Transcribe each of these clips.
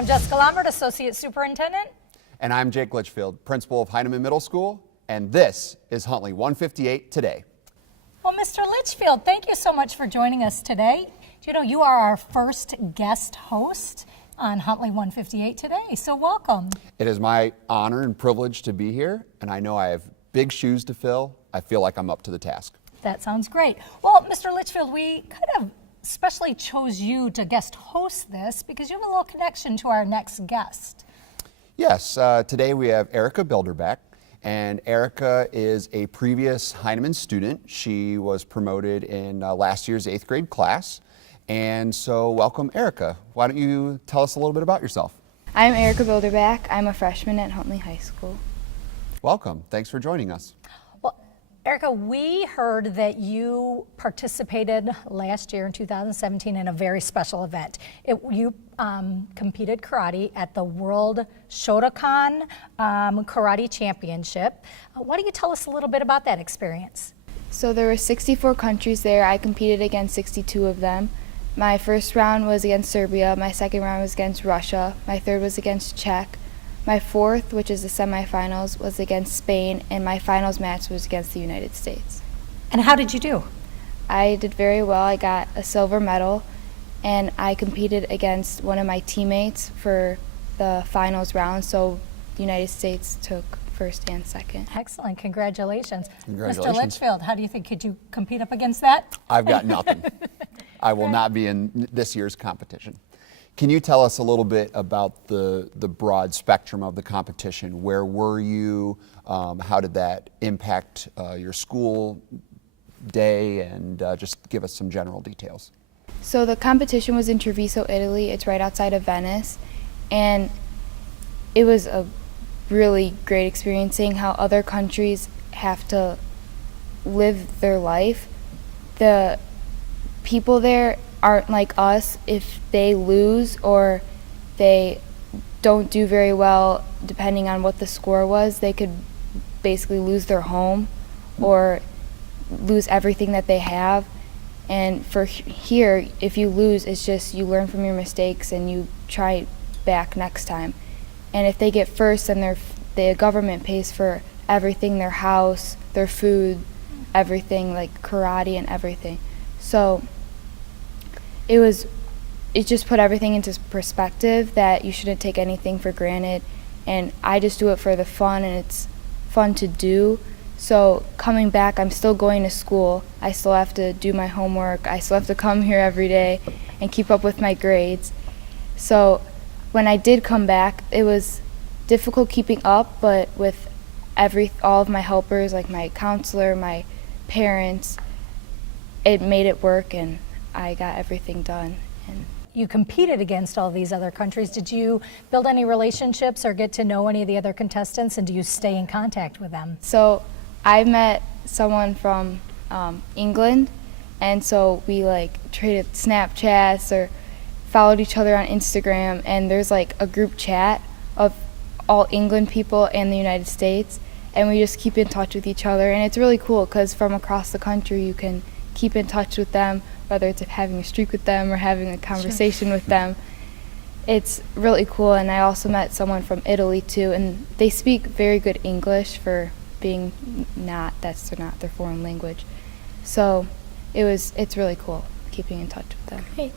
I'm Jessica Lombard, Associate Superintendent. And I'm Jake Litchfield, Principal of Heinemann Middle School, and this is Huntley 158 Today. Well, Mr. Litchfield, thank you so much for joining us today. You know, you are our first guest host on Huntley 158 Today, so welcome. It is my honor and privilege to be here, and I know I have big shoes to fill. I feel like I'm up to the task. That sounds great. Well, Mr. Litchfield, we kind of especially chose you to guest host this because you have a little connection to our next guest. Yes, today we have Erica Bilderback, and Erica is a previous Heinemann student. She was promoted in last year's 8th grade class, and so welcome, Erica. Why don't you tell us a little bit about yourself? I'm Erica Bilderback. I'm a freshman at Huntley High School. Welcome. Thanks for joining us. Erica, we heard that you participated last year in 2017 in a very special event. You competed karate at the World Shotokan Karate Championship. Why don't you tell us a little bit about that experience? So there were 64 countries there. I competed against 62 of them. My first round was against Serbia, my second round was against Russia, my third was against Czech. My fourth, which is the semifinals, was against Spain, and my finals match was against the United States. And how did you do? I did very well. I got a silver medal, and I competed against one of my teammates for the finals round, so the United States took first and second. Excellent. Congratulations. Congratulations. Mr. Litchfield, how do you think? Could you compete up against that? I've got nothing. I will not be in this year's competition. Can you tell us a little bit about the broad spectrum of the competition? Where were you? How did that impact your school day? And just give us some general details. So the competition was in Treviso, Italy. It's right outside of Venice. And it was a really great experience seeing how other countries have to live their life. The people there aren't like us. If they lose or they don't do very well, depending on what the score was, they could basically lose their home or lose everything that they have. And for here, if you lose, it's just you learn from your mistakes and you try back next time. And if they get first, then the government pays for everything, their house, their food, everything, like karate and everything. So it just put everything into perspective that you shouldn't take anything for granted. And I just do it for the fun, and it's fun to do. So coming back, I'm still going to school. I still have to do my homework. I still have to come here every day and keep up with my grades. So when I did come back, it was difficult keeping up, but with all of my helpers, like my counselor, my parents, it made it work, and I got everything done. And you competed against all these other countries. Did you build any relationships or get to know any of the other contestants, and do you stay in contact with them? So I met someone from England, and so we traded Snapchats or followed each other on Instagram, and there's a group chat of all England people and the United States, and we just keep in touch with each other. And it's really cool because from across the country you can keep in touch with them, whether it's having a streak with them or having a conversation with them. It's really cool. And I also met someone from Italy too, and they speak very good English for being that's not their foreign language. So it's really cool keeping in touch with them. Great.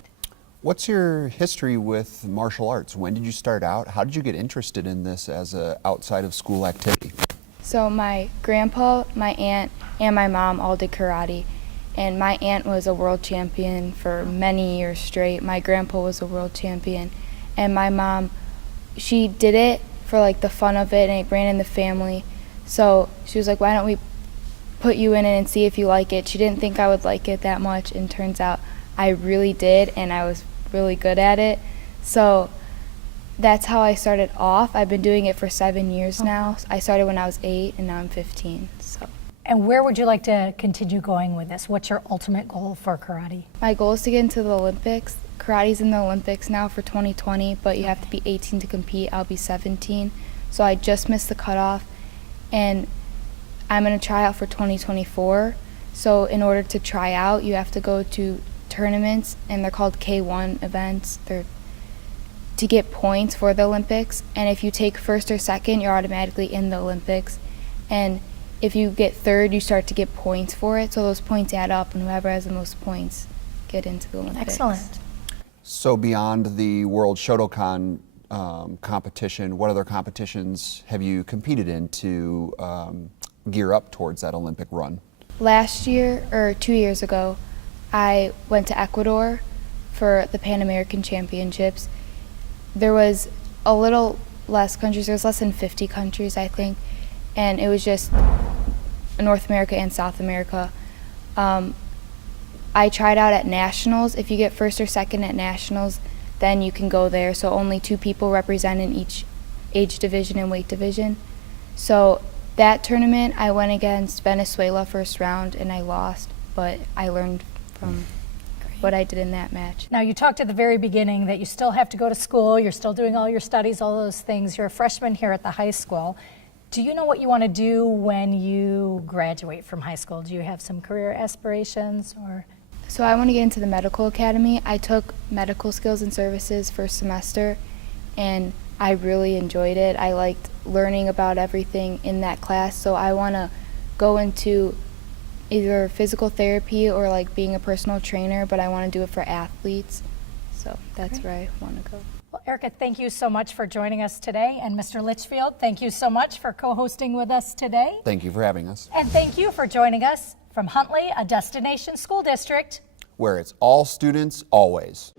What's your history with martial arts? When did you start out? How did you get interested in this as an outside of school activity? So my grandpa, my aunt, and my mom all did karate. And my aunt was a world champion for many years straight. My grandpa was a world champion. And my mom, she did it for the fun of it, and it ran in the family. So she was like, why don't we put you in it and see if you like it? She didn't think I would like it that much, and turns out I really did, and I was really good at it. So that's how I started off. I've been doing it for 7 years now. I started when I was 8, and now I'm 15. So. And where would you like to continue going with this? What's your ultimate goal for karate? My goal is to get into the Olympics. Karate's in the Olympics now for 2020, but you have to be 18 to compete. I'll be 17. So I just missed the cutoff, and I'm going to try out for 2024. So in order to try out, you have to go to tournaments, and they're called K1 events. to get points for the Olympics, and if you take first or second, you're automatically in the Olympics. And if you get third, you start to get points for it, so those points add up, and whoever has the most points get into the Olympics. Excellent. So beyond the World Shotokan competition, what other competitions have you competed in to gear up towards that Olympic run? Last year, or 2 years ago, I went to Ecuador for the Pan American Championships. There was a little less countries, there was less than 50 countries, I think, and it was just North America and South America. I tried out at nationals. If you get first or second at nationals, then you can go there. So only 2 people represent in each age division and weight division. So that tournament, I went against Venezuela first round and I lost, but I learned from what I did in that match. Now, you talked at the very beginning that you still have to go to school, you're still doing all your studies, all those things. You're a freshman here at the high school. Do you know what you want to do when you graduate from high school? Do you have some career aspirations or? So I want to get into the medical academy. I took medical skills and services first semester and I really enjoyed it. I liked learning about everything in that class, so I want to go into either physical therapy or like being a personal trainer, but I want to do it for athletes. So that's where I want to go. Well, Erica, thank you so much for joining us today. And Mr. Litchfield, thank you so much for co-hosting with us today. Thank you for having us. And thank you for joining us from Huntley, a destination school district, Where it's all students, always.